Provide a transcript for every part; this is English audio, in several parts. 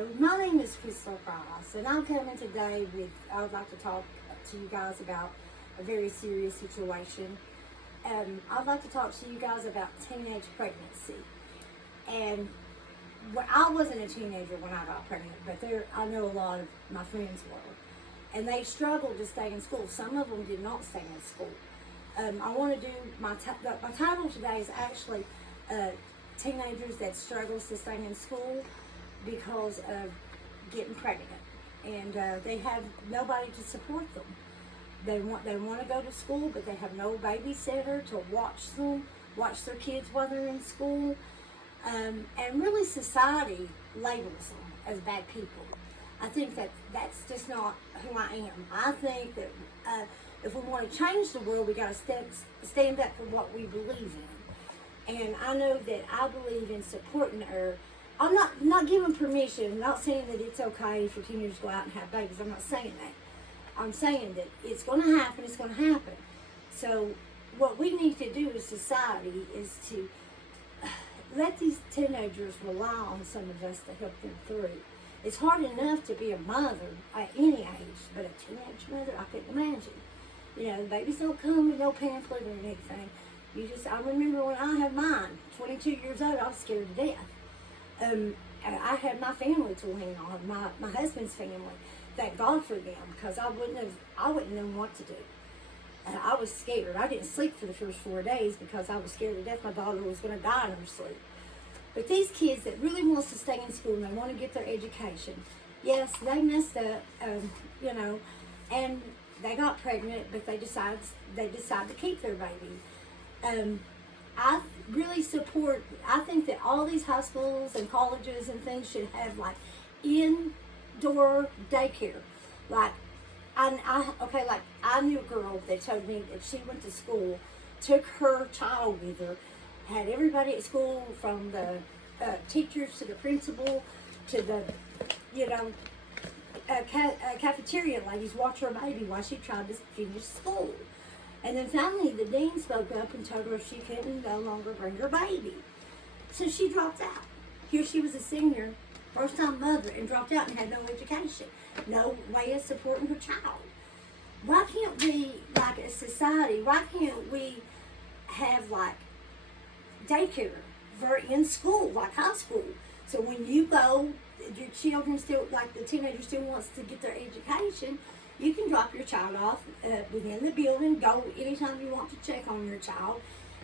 Hello, my name is Crystal Price, and I'm coming today with, I would like to talk to you guys about a very serious situation. I'd like to talk to you guys about teenage pregnancy. And I wasn't a teenager when I got pregnant, but I know a lot of my friends were. And they struggled to stay in school. Some of them did not stay in school. I want to do, my title today is actually teenagers that struggles to stay in school because of getting pregnant, and they have nobody to support them. They want to go to school, but they have no babysitter to watch their kids while they're in school, and really society labels them as bad people. I think that's just not who I am. I think that if we want to change the world, we got to stand up for what we believe in. And I know that I believe in supporting her. I'm not giving permission. I'm not saying that it's okay for teenagers to go out and have babies. I'm not saying that. I'm saying that it's going to happen. It's going to happen. So what we need to do as society is to let these teenagers rely on some of us to help them through. It's hard enough to be a mother at any age, but a teenage mother, I couldn't imagine. You know, the babies don't come with no pamphlet or anything. I remember when I had mine, 22 years old, I was scared to death. I had my family to lean on, my husband's family. Thank God for them, because I wouldn't know what to do. I was scared. I didn't sleep for the first 4 days because I was scared to death my daughter was going to die in her sleep. But these kids that really want to stay in school and they want to get their education, yes, they messed up, and they got pregnant, but they decide to keep their baby. I really support, I think that all these high schools and colleges and things should have like indoor daycare. Like, I knew a girl that told me that she went to school, took her child with her, had everybody at school from the teachers to the principal to the, cafeteria ladies watch her baby while she tried to finish school. And then finally the dean spoke up and told her she couldn't no longer bring her baby. So she dropped out. Here she was a senior, first time mother, and dropped out and had no education, no way of supporting her child. Why can't we, like a society, why can't we have like daycare in school, like high school? So when you go, your children still, like the teenager still wants to get their education, you can drop your child off within the building, go anytime you want to check on your child,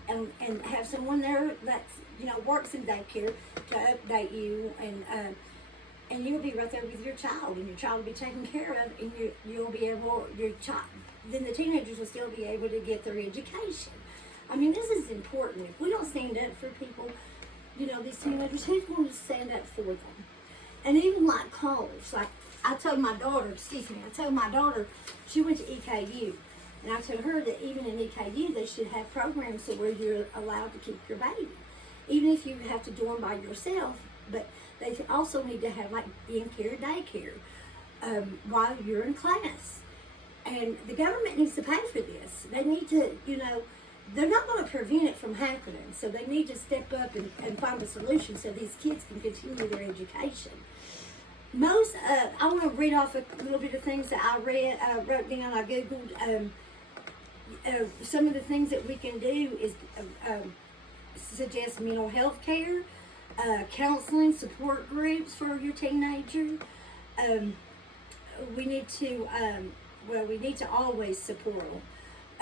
and have someone there that works in daycare to update you, and you'll be right there with your child, and your child will be taken care of, and you'll be able, then the teenagers will still be able to get their education. I mean, this is important. If we don't stand up for people, these teenagers, who's going to stand up for them? And even like college, like I told my daughter, she went to EKU, and I told her that even in EKU, they should have programs to where you're allowed to keep your baby, even if you have to do them by yourself, but they also need to have like in-care daycare while you're in class. And the government needs to pay for this. They need to, they're not going to prevent it from happening, so they need to step up and find a solution so these kids can continue their education. I want to read off a little bit of things that I wrote down. I Googled some of the things that we can do is suggest mental health care, counseling, support groups for your teenager. We need to always support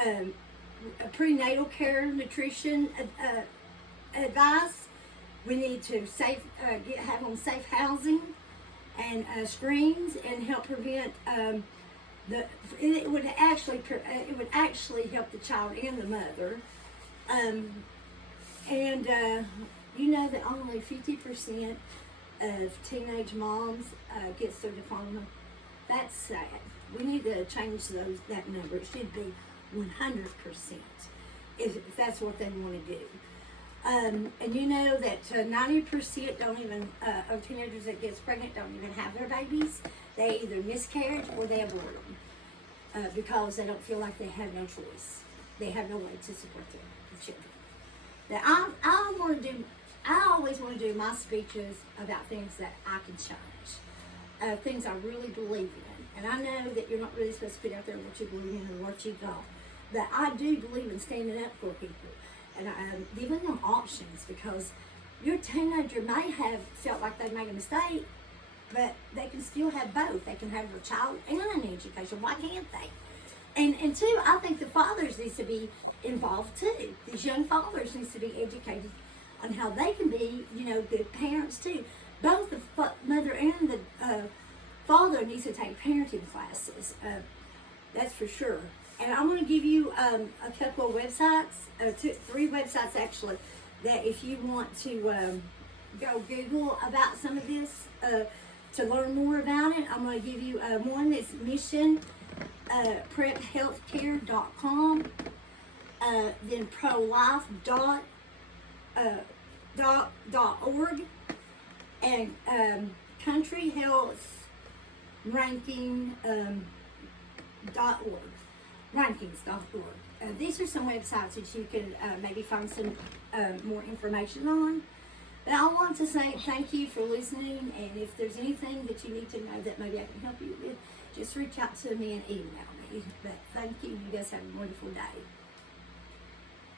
them. Prenatal care, nutrition advice. We need to have them safe housing and screens, and help prevent it would actually help the child and the mother. That only 50% of teenage moms gets their diploma. That's sad. We need to change that number. It should be 100% if that's what they want to do. And that 90% don't even, of teenagers that gets pregnant don't even have their babies. They either miscarriage or they abort them because they don't feel like they have no choice. They have no way to support their children. Now, I want to do I always want to do my speeches about things that I can change, things I really believe in. And I know that you're not really supposed to put out there what you believe in or what you don't, but I do believe in standing up for people and giving them options, because your teenager may have felt like they made a mistake, but they can still have both. They can have a child and an education. Why can't they? And two, I think the fathers need to be involved too. These young fathers need to be educated on how they can be, good parents too. Both the mother and the father needs to take parenting classes. That's for sure. And I'm going to give you a couple of websites, three websites actually, that if you want to go Google about some of this to learn more about it, I'm going to give you one that's Mission PrepHealthcare.com, then ProLife.org, and Country Health Ranking.org. Rankings.org. These are some websites that you can maybe find some more information on. But I want to say thank you for listening, and if there's anything that you need to know that maybe I can help you with, just reach out to me and email me. But thank you. You guys have a wonderful day.